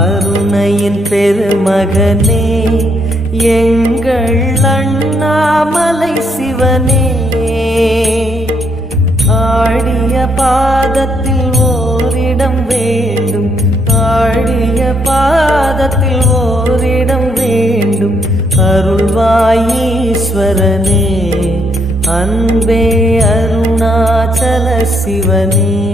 அருணையின் பெருமகனே எங்கள் அண்ணாமலை சிவனே, ஆடிய பாதத்தில் ஓரிடம் வேண்டும், ஆடிய பாதத்தில் ஓரிடம் வேண்டும். அருள்வாயீஸ்வரனே, அன்பே அருணாச்சல சிவனே.